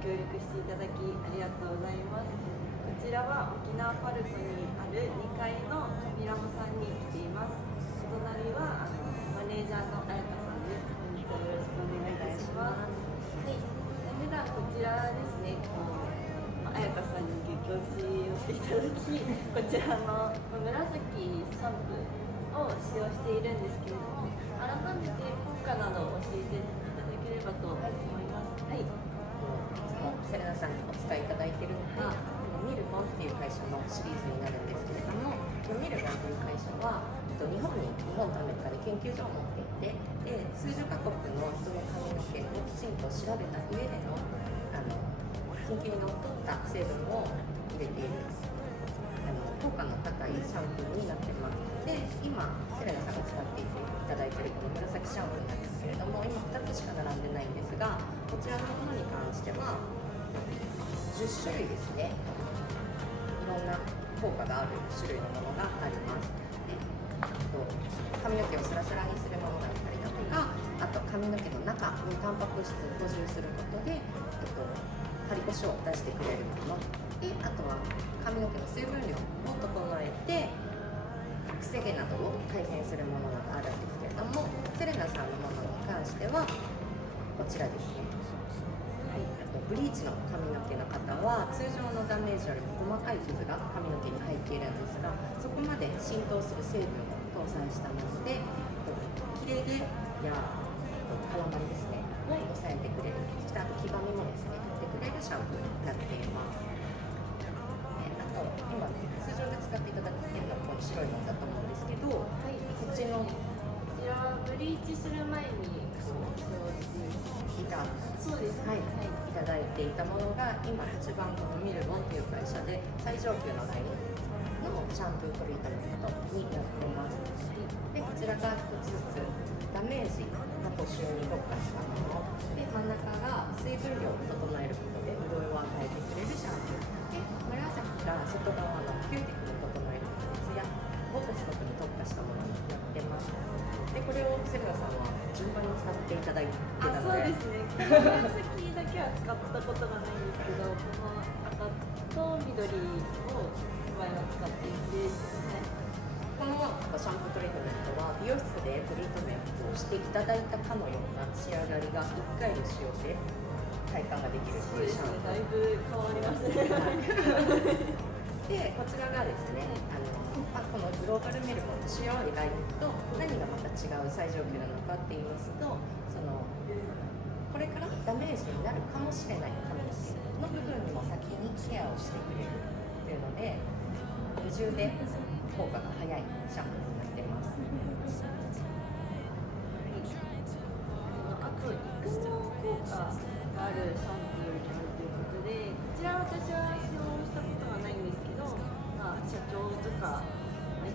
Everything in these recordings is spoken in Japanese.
協力していただきありがとうございます。こちらは沖縄パルコにある2階のカビラモさんに来ています。お隣はマネージャーの彩香さんです。本日はよろしくお願いいたします。はい、普段こちらですね、彩香さんに激推しをしていただき、こちらの紫シャンプーを使用しているんですけれども、改めて効果などを教えていただければと思います。はい。いつもセレナさんにお使いいただいているのが、ミルモンっていう会社のシリーズになるんですけれども、ミルモンという会社は日本とアメリカで研究所を持っていて、で数十カ国の人の髪の毛をきちんと調べた上での研究にのっとった成分を入れている効果の高いシャンプーになっています。で、今セレナさんが使っていただいているこの紫シャンプーなんですけれども、今2つしか並んでないんですが、こちらのものに関しては10種類ですね、いろんな効果がある種類のものがあります。で、髪の毛をサラサラにするものだったりだとか、あと髪の毛の中にタンパク質を補充することで、張り腰を出してくれるもので、あとは髪の毛の水分量を整えてくせ毛などを改善するものがあるんですけれども、セレナさんのものに関してはこちらですね。ブリーチの髪の毛の方は通常のダメージよりも細かい傷が髪の毛に入っているんですが、そこまで浸透する成分を搭載したもので、切れ毛や絡まりですねを抑えてくれる、そしてあと黄ばみもですね取ってくれるシャンプーになっています。あと今通常で使っていただいているのはこの白いのだと思うんですけど、こっちのこちらはブリーチする前に使用していた、そうですね、いただいていたものが今一番このミルモンという会社で最上級のラインのシャンプートリートメントになっています。で、こちらが1つずつダメージが補修に特化したもので、真ん中が水分量を整えることで潤いを与えてくれるシャンプーで、紫が外側のキューティクルを整えるツヤを出すことに特化したものになってます。で、これをセレナさんは順番に使っていただいてたので、そうですね、紫だけは使ったことがないんですけど、この赤と緑を前は使っていて、このシャンプートリートメントは美容室でトリートメントをしていただいたかのような仕上がりが1回の使用で体感ができるというシャンプー。だいぶ変わりますね。で、こちらがですね、このグローバルミルモンの使用ラインと何がまた違う最上級なのかって言いますと、これからダメージになるかもしれない髪の毛の部分にも先にケアをしてくれるというので、無重で効果が早いシャンプーになっています。あと育毛効果があるシャンプーになるということで、こちら私は使用したことがないんですけど、社長とか、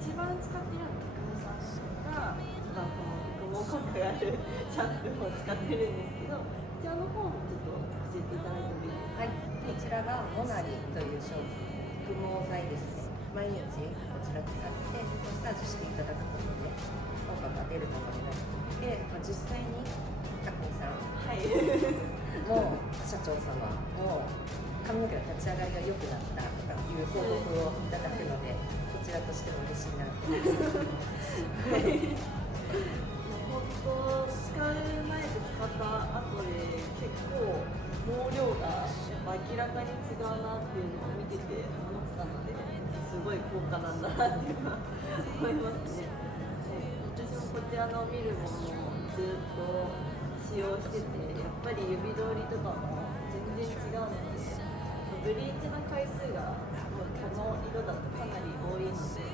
一番使っているのは高橋さんがこの育毛効果があるシャンプーを使ってるんですけど、こちらの方もちょっと教えていただいてもいいですか？こちらがモナリという商品、育毛剤ですね。毎日こちら使ってマッサージしていただくことで効果が出るものになっていて、実際に高見さんも社長様も髪の毛の立ち上がりが良くなったとかいう報告をいただくので、こちらとしても嬉しいなと思います。本当、使う前と使った後で結構毛量が明らかに違うなっていうのを見てて思ってたので、すごい効果なんだなっていうのは思いますね。私もこちらの見るものをずっと使用してて、やっぱり指通りとかも全然違うので、ブリーチの回数がもうこの色だとかなり多いので、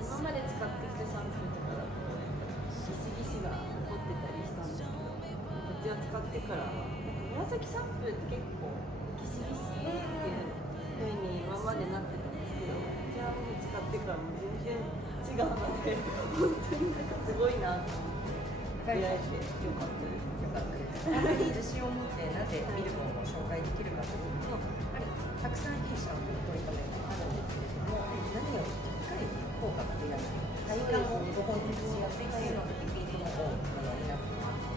今まで使ってきたシャンプーとかだとギシギシが残ってたりしたんですけど、こっちを使ってからは紫シャンプーって結構ギシギシっていう風に今までなってたんですけど、こちらも使ってからも全然違うので、本当にすごいなと思って出会えてよかったです。よかったです。あまり自信を持ってなぜミルモンを紹介できるかというと、やはりたくさんいいシャンプーのトリートメントがあるんですけれども、何よりしっかり効果が出やすい、体感をご本日しやすいというのがリピートの多いものになっています。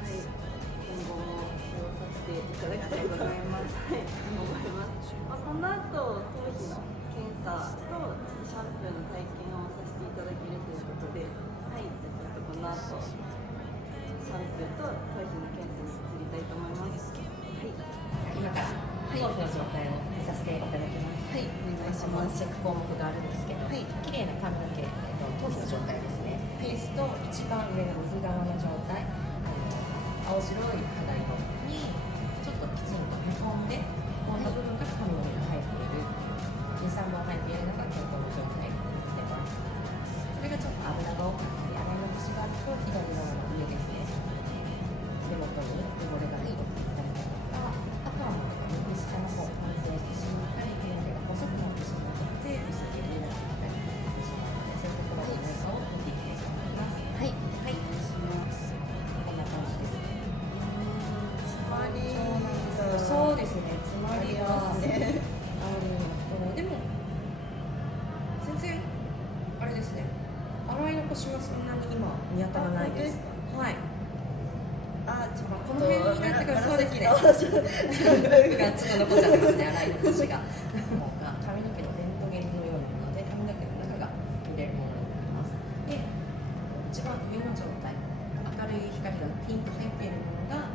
はい、今後も使用させていただがとうございます。はい、思います。この後、頭皮の検査とシャンプーの体験をさせていただけるということで、はい、じゃあちょっとこの後、シャンプーと頭皮の検査に移りたいと思います。はい、今から頭皮の状態を見させていただきます。はい、お願いします。チェック項目があるんですけど、綺麗な髪の毛、頭皮の状態ですね。ですと一番上の右側の状態、青白い肌色にちょっときちんとへこんで、こんな部分から髪の毛が生えている、2、3本生えているのが健康の状態になってます。それがちょっと油が多かったり、洗い残しがあると左側の上ですね。手元に汚れが残っていたりだとか、あとはもう右下の方、完成してしまったり、髪の毛が細くなってしまって、薄毛になってきたりしてしまうので、そういうところの内容を見ていきたいと思います。はい、はい、お願いします。こんな感じですね。つまりそうですね、つまりはね。でも全然あれですね、洗い残しはそんなに今見当たらないです。はい。ちょっとこの辺になってからそうですね。がちょっと残っちゃってますね、洗い残しが。髪の毛のレントゲンのようなもので、髪の毛の中が見れるものになります。で、一番上の状態、明るい光がピンと入っているものが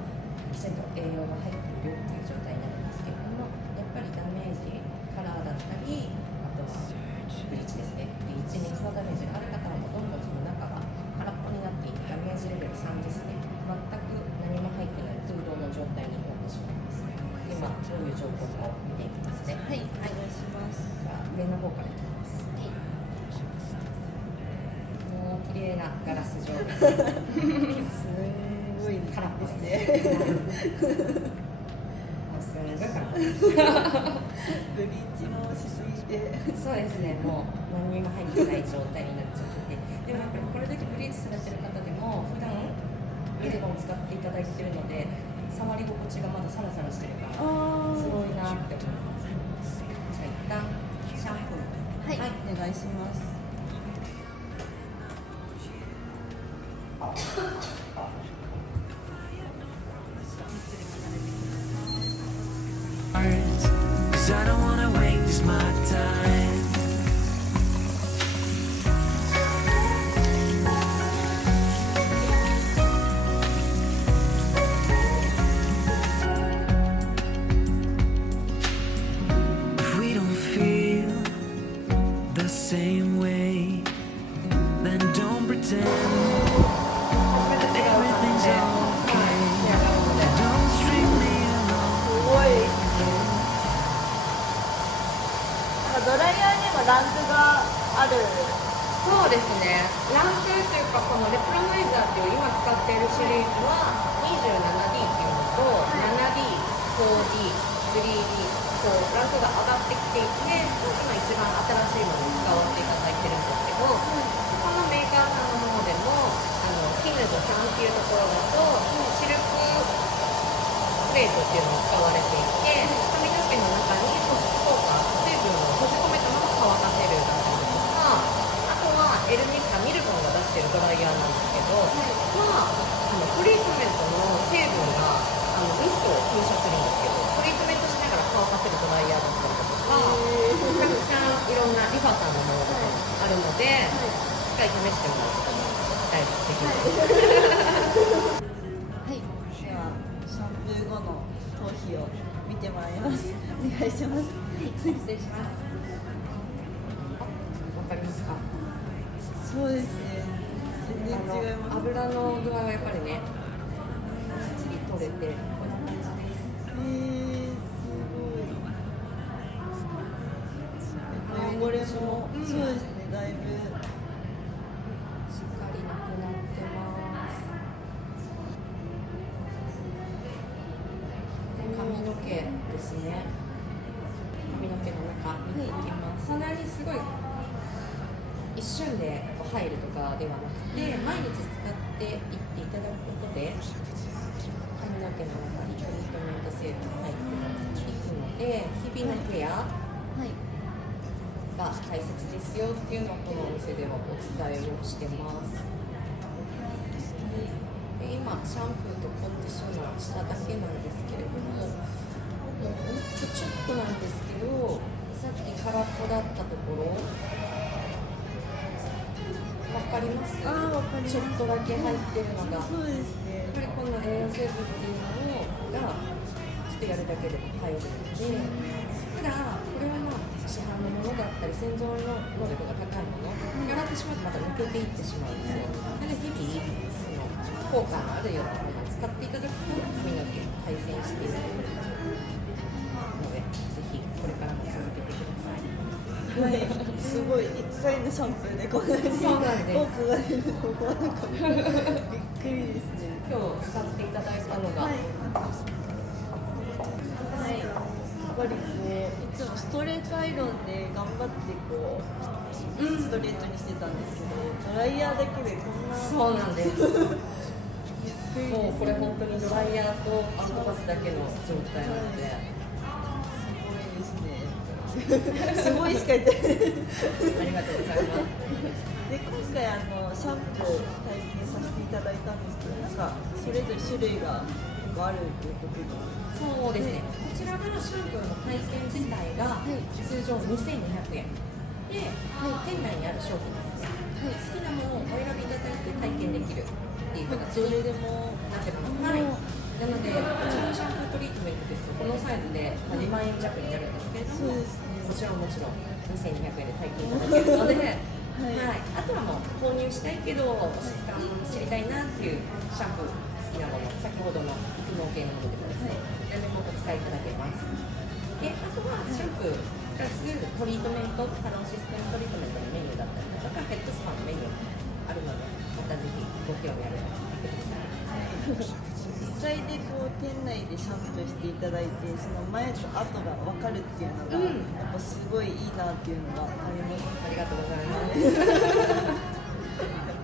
きちんと栄養が入っているっていう状態になるんですけれども、やっぱりダメージ、カラーだったり、あとはブリーチですね。ブリーチ熱のダメージがある方はどんどんその中が空っぽになっていって、ダメージレベル3ですね。全く何も入ってない空洞の状態になってしまいます。今どういう状況かを見ていきますね。はい、お願いします。上の方からいきます。はい。もう綺麗なガラス状です。すごい空っぽですね。すごい空っぽです。ブリーチもしすぎて。そうですね、もう何にも入ってない状態になっちゃってて、でもやっぱりこれだけブリーチされてる方でも普段エレガンを使っていただいてるので、触り心地がまだサラサラしてるからすごいなって思います。じゃあ一旦シャンプー、はい、お願いします。Cause I don't wanna waste my time. If we don't feel the same way, then don't pretend that everything's okay. Don't string me along. すごい。ドライヤーにもランクがある。そうですね、ランクというか、このレプロマイザーっていう今使っているシリーズは 27D っていうのと、7D、4D、3D とランクが上がってきていて、今一番新しいものに使わせていただいてるんですけど、このメーカーさんのものでも絹と3っていうところだとシルクプレートっていうのを使われていて、髪の毛の中に保湿効果、水分を閉じ込めたまま乾かせるだったりとか、あとはエルミスタミルボンが出してるドライヤーなんですけど、トリートメントの成分がミストを噴射するんですけど、トリートメントしながら乾かせるドライヤーだったりだとか、たくさんいろんなリファさんのものとかもあるので、使い試してもらうことも大事です。はい、ではシャンプー後の頭皮を見てもらいます。お願いします。失礼します。わかりますか？そうですね。全然違います。油の具合はやっぱりね、きっちり取れて、こんな感じです。すごい。汚れも、そうですね、だいぶしっかりなくなってます。で、髪の毛ですね。髪の毛の中見ていきます。そんなにすごい一瞬で入るとかではなくて、毎日使っていっていただくことで髪の毛の中にトリートメント成分が入っていくので、日々のケアが大切ですよっていうのをこのお店ではお伝えをしてます。で、今シャンプーとコンディショナーしただけなんですけれども、もうほんとちょっとなんですけど、さっき空っぽだったところわかります？わかります。ちょっとだけ入ってるのが、そうですね。やっぱりこの栄養成分っていうのがちょっとやるだけでも入るので、ただこれはまあ市販のものだったり洗浄の能力が高いものやらってしまうとまた抜けていってしまうんですよ。なので日々その効果のあるようなものを使っていただくと髪の毛を改善していくので、ぜひこれからも続けてください。はい、すごい1回のシャンプーでこんなにそうなんです効果が出ると思わなかった。びっくりですね。今日使っていただいたのが、はい。はい。やっぱりこういつもストレートアイロンで頑張ってこう、ストレートにしてたんですけど、ドライヤーだけでこんな。そうなんです。びっくりです。もうこれ本当にドライヤーとアントバスだけの状態なので、すごいしか言ってない。ありがとうございます。で今回シャンプー体験させていただいたんですけど、なんかそれぞれ種類が結構あるということで。そうですね。こちらのシャンプーの体験自体が通常2200円で、店内にある商品ですね。好きなものをお選びいただいて体験できるっていう形どれにでもなってます。はい。なので、こちらのシャンプートリートメントですと、このサイズで2万円弱になるんですけれども、そうですね。もちろん2200円で体験いただけるので、はいあとはもう購入したいけど質感知りたいなっていうシャンプー好きなもの、先ほどの育毛系のものでもですね、何でもお使いいただけます。で、あとはシャンプープラストリートメント、サロンシステムトリートメントのメニューだったりとか、ヘッドスパのメニューもあるので、またぜひご興味あれば見てください。実際でこう店内でシャンプーしていただいて、その前と後が分かるっていうのが、やっぱすごいいいなっていうのがあります。ありがとうございます。やっ